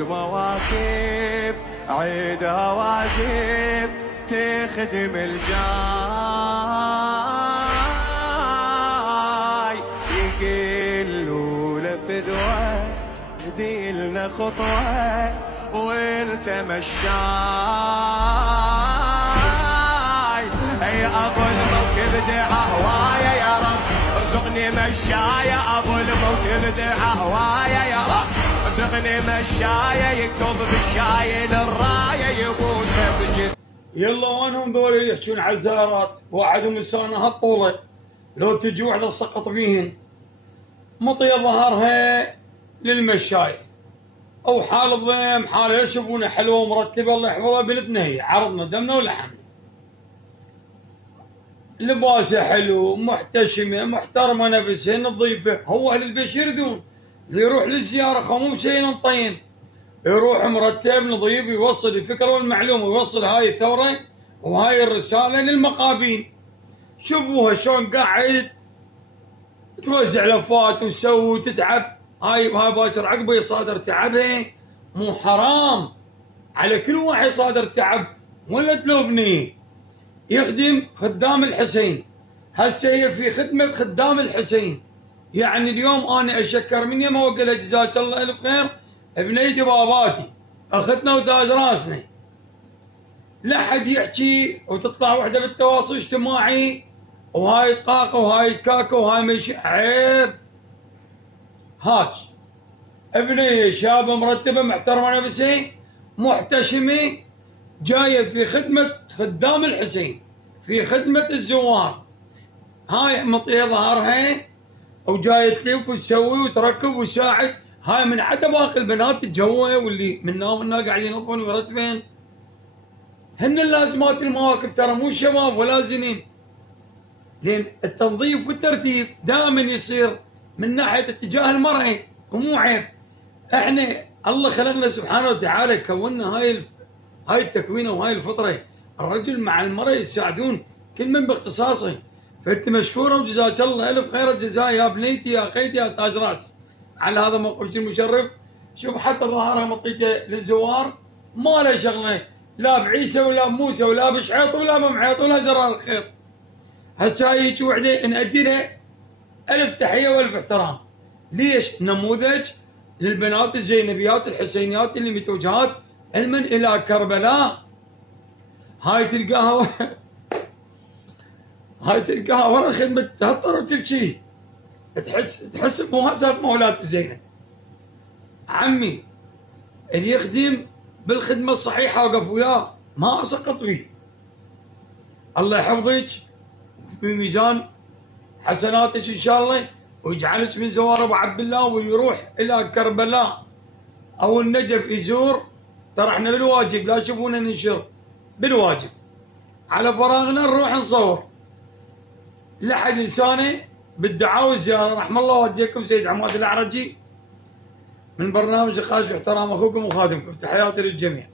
المواكب عيدها واجب تخدم الجاي يقلوا لفدوة ديلنا خطوة وانت مشاي اي ابو الموكب دعا هوايا يا رب ارزقني مشايا ابو الموكب دعا هوايا يا رب ارزقني مشايا يكتب بالشاي للرايه يبوس بجد. يلا وانهم ذول يحجون على الزهرات واحدهم لسانه هالطوله لو تجي وحده سقط بيهن مطيه ظهرها للمشاي او حال الضيم حال يشوفونه حلوه ومرتبه الله يحفظها بلدنا هي عرضنا دمنا ولحمنا لباسه حلو محتشمه محترمه نفسها نظيفه هو اهل البيت يردون اللي يروح للزياره خموم شيء نطين يروح مرتب نظيف يوصل الفكره والمعلومه ويوصل هاي الثوره وهاي الرساله للمقابين. شوفوها شلون قاعد توزع لفات وتسوي وتتعب هاي باكر عقبه يصادر تعبها مو حرام على كل واحد صادر تعب ولد لو بنيه يخدم خدام الحسين هسه هي في خدمه خدام الحسين يعني اليوم انا اشكر من يم اوقلها جزاك الله الف خير بنيتي باباتي اخذنا وداز راسنا لا حد يحكي وتطلع وحده بالتواصل الاجتماعي وهاي دقاقه وهاي كاكه وهاي مش عيب. هاش ابنيه شابه مرتبه محترمه نفسها محتشمه جايه في خدمه خدام الحسين في خدمه الزوار هاي مطيه ظهرها وجايه تلف وتسوي وتركب وتساعد هاي من عدا باقي البنات الجوه واللي منا قاعدين ينظفون ويرتبين هن اللازمات المواقف ترى مو شباب ولا زنين لان التنظيف والترتيب دائما يصير من ناحيه اتجاه المراه ومو عيب. احنا الله خلقنا سبحانه وتعالى كونا هاي التكوينه وهاي الفطره الرجل مع المراه يساعدون كل من باختصاصه فانت مشكوره وجزاك الله الف خير الجزاء يا بنيتي يا اخيتي يا تاج راس على هذا موقفك المشرف. شوف حتى ظهرها مطيته للزوار ما له شغله لا بعيسى ولا بموسى ولا بشعيط ولا بمعيط ولا زرار الخيط. هسه هيك وحده نأدي لها الف تحيه والف احترام. ليش؟ نموذج للبنات الزينبيات الحسينيات اللي متوجهات علما الى كربلاء. هاي تلقاها ورا الخدمه تهطر وتبكي تحس بمواساة مولات الزينب. عمي اللي يخدم بالخدمه الصحيحه وقف وياه ما اسقط فيه. الله يحفظك في ميزان حسناتك ان شاء الله ويجعلك من زوار ابو عبد الله ويروح الى كربلاء او النجف يزور. ترى احنا بالواجب لا تشوفونا ننشر بالواجب على فراغنا نروح نصور لحد انسانه بالدعاوى والزياره. رحم الله والديكم سيد عماد الاعرجي من برنامج خاش باحترام اخوكم وخادمكم. تحياتي للجميع.